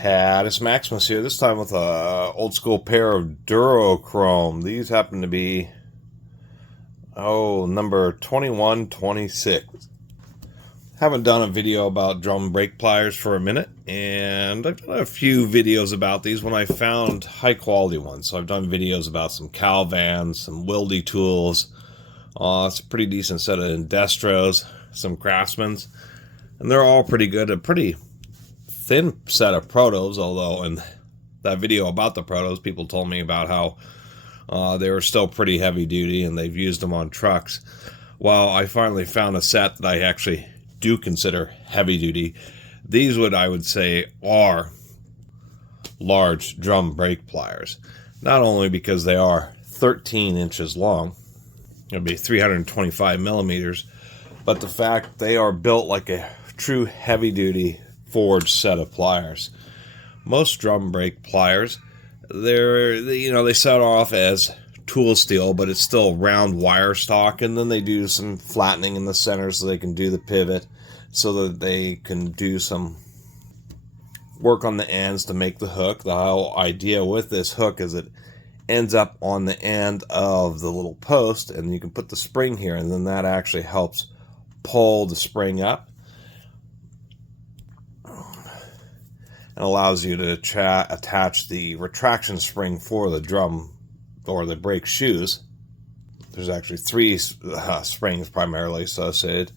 Catus Maximus here, this time with a old school pair of Duro-Chrome. These happen to be, number 2126. Haven't done a video about drum brake pliers for a minute, and I've done a few videos about these when I found high quality ones. So I've done videos about some Calvans, some Wildy tools. It's a pretty decent set of Indestros, some Craftsmans, and they're all pretty good. A pretty thin set of protos, although in that video about the protos, people told me about how they were still pretty heavy duty and they've used them on trucks. Well, I finally found a set that I actually do consider heavy duty. These I would say are large drum brake pliers, not only because they are 13 inches long, it'll be 325 millimeters, but the fact they are built like a true heavy duty forged set of pliers. Most drum brake pliers, they start off as tool steel, but it's still round wire stock, and then they do some flattening in the center so they can do the pivot, so that they can do some work on the ends to make the hook. The whole idea with this hook is it ends up on the end of the little post, and you can put the spring here, and then that actually helps pull the spring up and allows you to attach the retraction spring for the drum or the brake shoes. There's actually three springs primarily associated.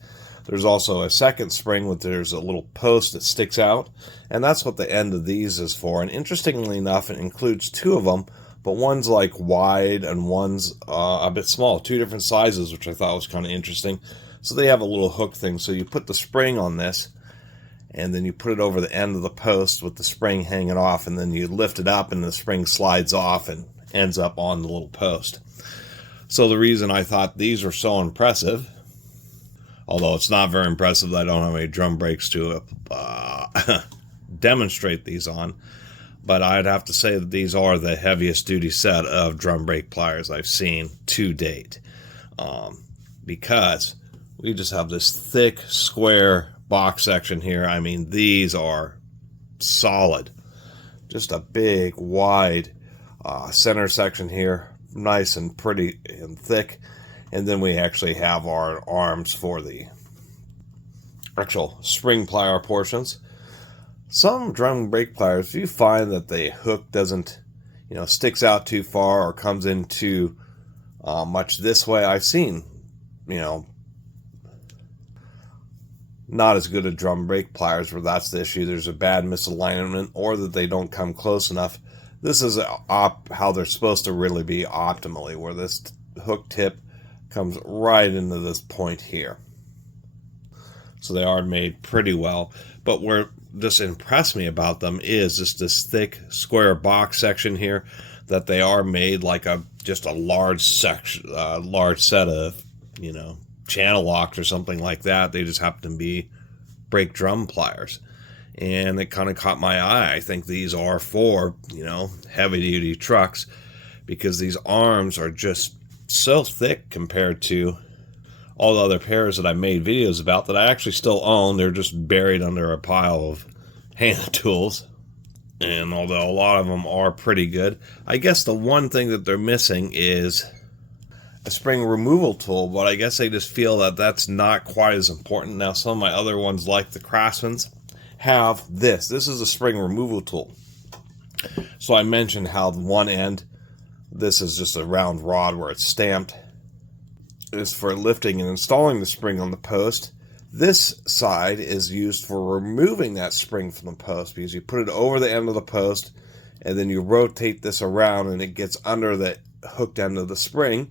There's also a second spring with there's a little post that sticks out, and that's what the end of these is for. And interestingly enough, it includes two of them, but one's like wide and one's a bit small, two different sizes, which I thought was kind of interesting. So they have a little hook thing, so you put the spring on this, and then you put it over the end of the post with the spring hanging off, and then you lift it up and the spring slides off and ends up on the little post. So the reason I thought these were so impressive, although it's not very impressive that I don't have any drum brakes to demonstrate these on, but I'd have to say that these are the heaviest duty set of drum brake pliers I've seen to date, because we just have this thick square box section here. I mean, these are solid. Just a big, wide center section here, nice and pretty and thick. And then we actually have our arms for the actual spring plier portions. Some drum brake pliers, if you find that the hook doesn't, sticks out too far or comes in too much this way, I've seen, not as good at drum brake pliers where that's the issue. There's a bad misalignment or that they don't come close enough. This is how they're supposed to really be optimally, where this hook tip comes right into this point here. So they are made pretty well. But where just impressed me about them is just this thick square box section here, that they are made like just a large section, large set of, channel locks or something like that. They just happen to be brake drum pliers, and it kind of caught my eye. I think these are for heavy duty trucks, because these arms are just so thick compared to all the other pairs that I made videos about that I actually still own. They're just buried under a pile of hand tools, and although a lot of them are pretty good, I guess the one thing that they're missing is a spring removal tool, but I guess I just feel that that's not quite as important. Now, some of my other ones, like the Craftsmans, have this. This is a spring removal tool. So I mentioned how one end, this is just a round rod where it's stamped, is for lifting and installing the spring on the post. This side is used for removing that spring from the post, because you put it over the end of the post, and then you rotate this around, and it gets under the hooked end of the spring,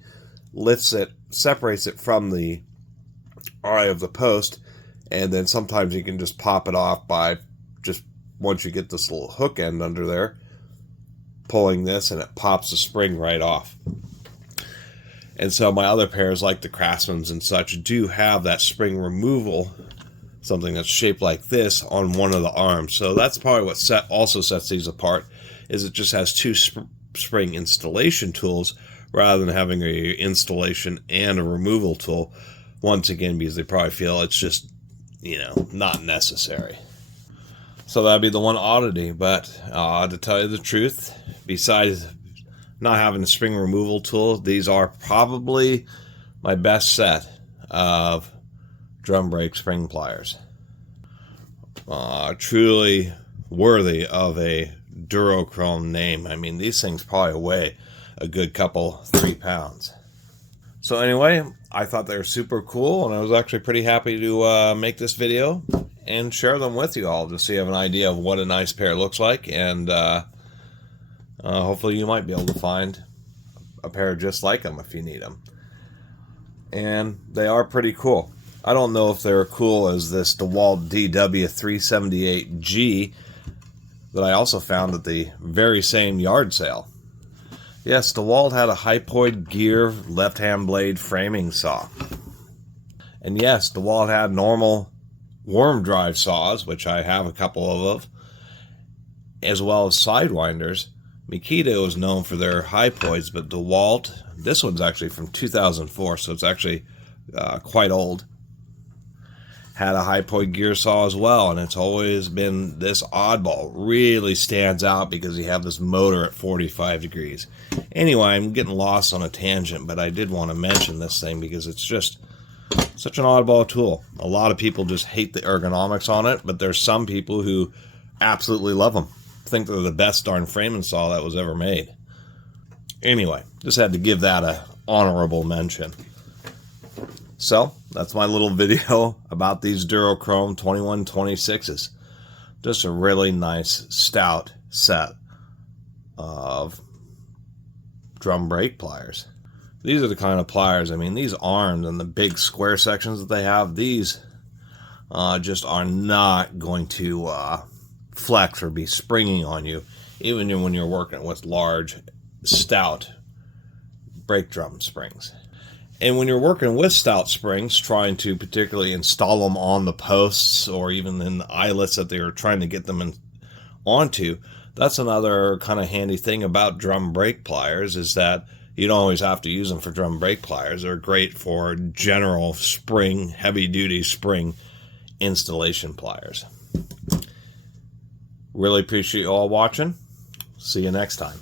lifts it, separates it from the eye of the post, and then sometimes you can just pop it off by just, once you get this little hook end under there, pulling this, and it pops the spring right off. And so my other pairs, like the Craftsmans and such, do have that spring removal, something that's shaped like this, on one of the arms. So that's probably what also sets these apart, is it just has two spring installation tools rather than having a installation and a removal tool. Once again, because they probably feel it's just, not necessary. So that'd be the one oddity. But to tell you the truth, besides not having the spring removal tool, these are probably my best set of drum brake spring pliers. Truly worthy of a Duro-Chrome name. I mean, these things probably weigh a good couple, 3 pounds. So anyway, I thought they were super cool, and I was actually pretty happy to make this video and share them with you all, just so you have an idea of what a nice pair looks like, and hopefully you might be able to find a pair just like them if you need them. And they are pretty cool. I don't know if they're cool as this DeWalt DW378G that I also found at the very same yard sale. Yes, DeWalt had a hypoid gear left-hand blade framing saw. And yes, DeWalt had normal worm drive saws, which I have a couple of, as well as sidewinders. Makita was known for their hypoids, but DeWalt, this one's actually from 2004, so it's actually quite old, had a hypoid gear saw as well, and it's always been this oddball. Really stands out because you have this motor at 45 degrees. Anyway, I'm getting lost on a tangent, but I did want to mention this thing because it's just such an oddball tool. A lot of people just hate the ergonomics on it, but there's some people who absolutely love them. Think they're the best darn framing saw that was ever made. Anyway, just had to give that a honorable mention. So, that's my little video about these Duro-Chrome 2126s. Just a really nice, stout set of drum brake pliers. These are the kind of pliers, I mean, these arms and the big square sections that they have, these just are not going to flex or be springing on you, even when you're working with large, stout brake drum springs. And when you're working with stout springs, trying to particularly install them on the posts or even in the eyelets that they are trying to get them onto, that's another kind of handy thing about drum brake pliers, is that you don't always have to use them for drum brake pliers. They're great for general spring, heavy-duty spring installation pliers. Really appreciate you all watching. See you next time.